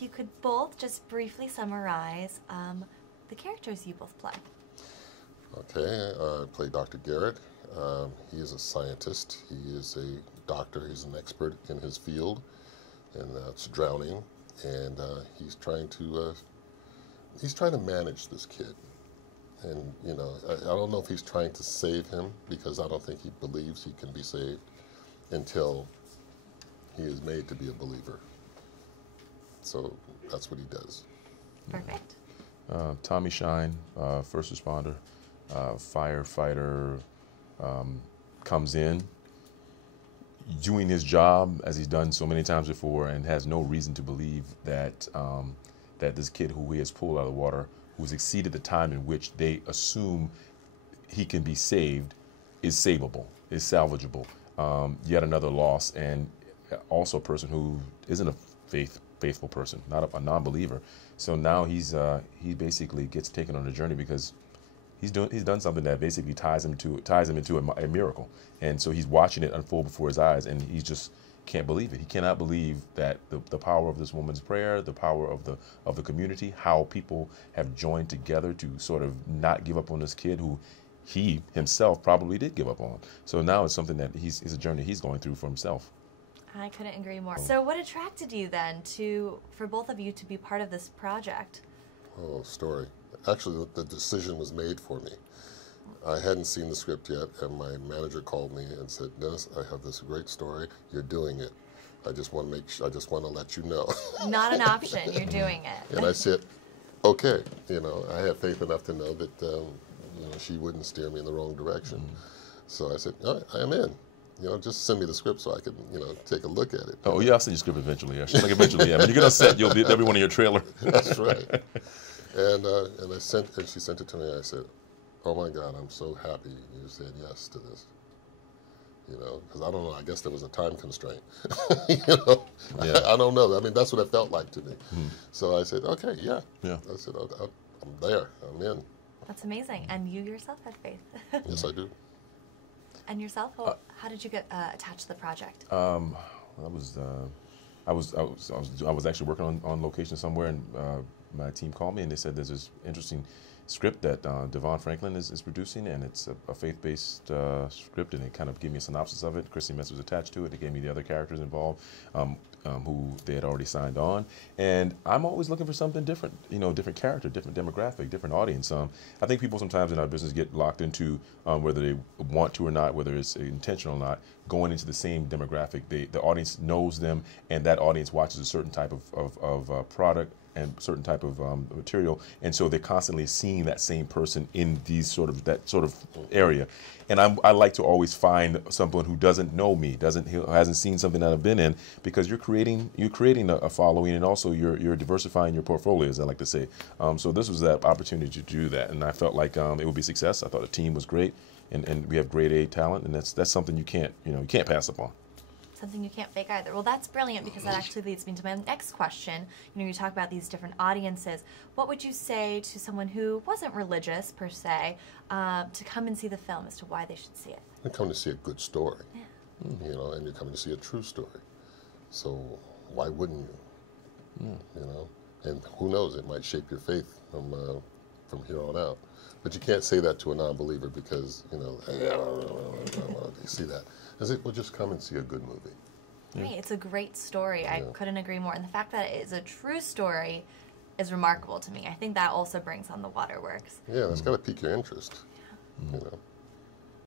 if you could both just briefly summarize the characters you both play. Okay, I play Dr. Garrett. He is a scientist. He is a doctor. He's an expert in his field, and that's drowning. And he's trying to manage this kid. And you know, I don't know if he's trying to save him, because I don't think he believes he can be saved until he is made to be a believer. So that's what he does. Perfect. Tommy Shine, first responder, firefighter, comes in doing his job as he's done so many times before, and has no reason to believe that that this kid who he has pulled out of the water, who's exceeded the time in which they assume he can be saved, is savable, is salvageable. Yet another loss, and also a person who isn't a faithful person, not a non-believer. So now he basically gets taken on a journey, because he's done something that basically ties him into a miracle, and so he's watching it unfold before his eyes, and he just can't believe it. He cannot believe that the power of this woman's prayer, the power of the community, how people have joined together to sort of not give up on this kid who he himself probably did give up on. So now it's something that is a journey he's going through for himself. I couldn't agree more. So what attracted you then for both of you to be part of this project? Oh, story. Actually, the decision was made for me. I hadn't seen the script yet, and my manager called me and said, "Dennis, I have this great story. You're doing it. I just want to let you know." Not an option. You're doing it. And I said, "Okay." You know, I had faith enough to know that you know, she wouldn't steer me in the wrong direction. So I said, "All right, I am in. You know, just send me the script so I can, you know, take a look at it." Oh yeah, I'll send you script eventually. Yeah, like eventually. Yeah, when you get on set, they'll be one in your trailer. That's right. And she sent it to me. And I said, "Oh my God, I'm so happy you said yes to this." You know, because I don't know. I guess there was a time constraint. You know, Yeah. I don't know. I mean, that's what it felt like to me. So I said, "Okay, yeah." Yeah. I said, "I'm there. I'm in." That's amazing. And you yourself had faith. Yes, I do. And yourself, how did you get attached to the project? I was actually working on location somewhere, and my team called me and they said there's this interesting script that DeVon Franklin is producing, and it's a faith-based script, and it kind of gave me a synopsis of it. Chrissy Metz was attached to it. They gave me the other characters involved who they had already signed on, and I'm always looking for something different, you know, different character, different demographic, different audience. I think people sometimes in our business get locked into whether they want to or not, whether it's intentional or not, going into the same demographic. The audience knows them, and that audience watches a certain type of product and certain type of material, and so they're constantly seeing that same person in that sort of area. And I like to always find someone who doesn't know me, hasn't seen something that I've been in, because you're creating a following, and also you're diversifying your portfolio, as I like to say. So this was that opportunity to do that, and I felt like it would be a success. I thought the team was great, and we have grade A talent, and that's something you can't pass upon. Something you can't fake either. Well, that's brilliant, because that actually leads me to my next question. You know, you talk about these different audiences. What would you say to someone who wasn't religious per se to come and see the film, as to why they should see it? You're coming to see a good story, Yeah. you know, and you're coming to see a true story. So why wouldn't you? You know, and who knows? It might shape your faith from here on out. But you can't say that to a non-believer, because, you know, you see that. I say, well, just come and see a good movie. Right, it's a great story. I couldn't agree more. And the fact that it is a true story is remarkable to me. I think that also brings on the waterworks. Yeah, that's got to pique your interest. You know.